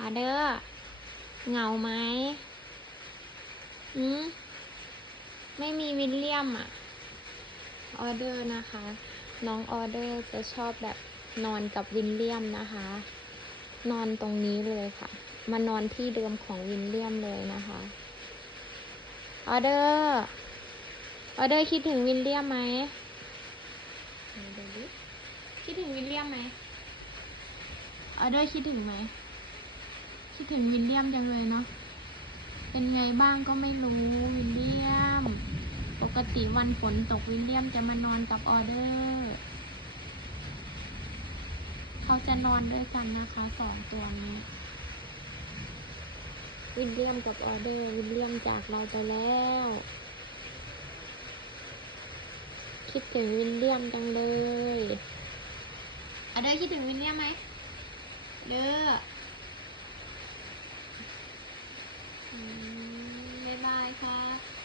ออเดอร์เหงาไหมอืมไม่มีวิลเลียมอะออเดอร์นะคะ น้องออเดอร์จะชอบแบบนอนกับวิลเลียมนะคะ นอนตรงนี้เลยค่ะ มานอนที่เดิมของวิลเลียมเลยนะคะออเดอร์ออเดอร์คิดถึงวิลเลียมไหมไหนดูดิคิดถึงวิลเลียมไหมออเดอร์คิดถึงไหม คิดถึงวิลเลียมจังเลยเนาะ เป็นไงบ้างก็ไม่รู้วิลเลียม ปกติวันฝนตกวิลเลียมจะมานอนกับออเดอร์ เขาจะนอนด้วยกันนะคะสองตัวนี้ วิลเลียมกับออเดอร์วิลเลียมจากเราไปแล้ว คิดถึงวิลเลียมจังเลยออเดอร์คิดถึงวิลเลียมไหมเด้ออืม บ๊ายบายครับ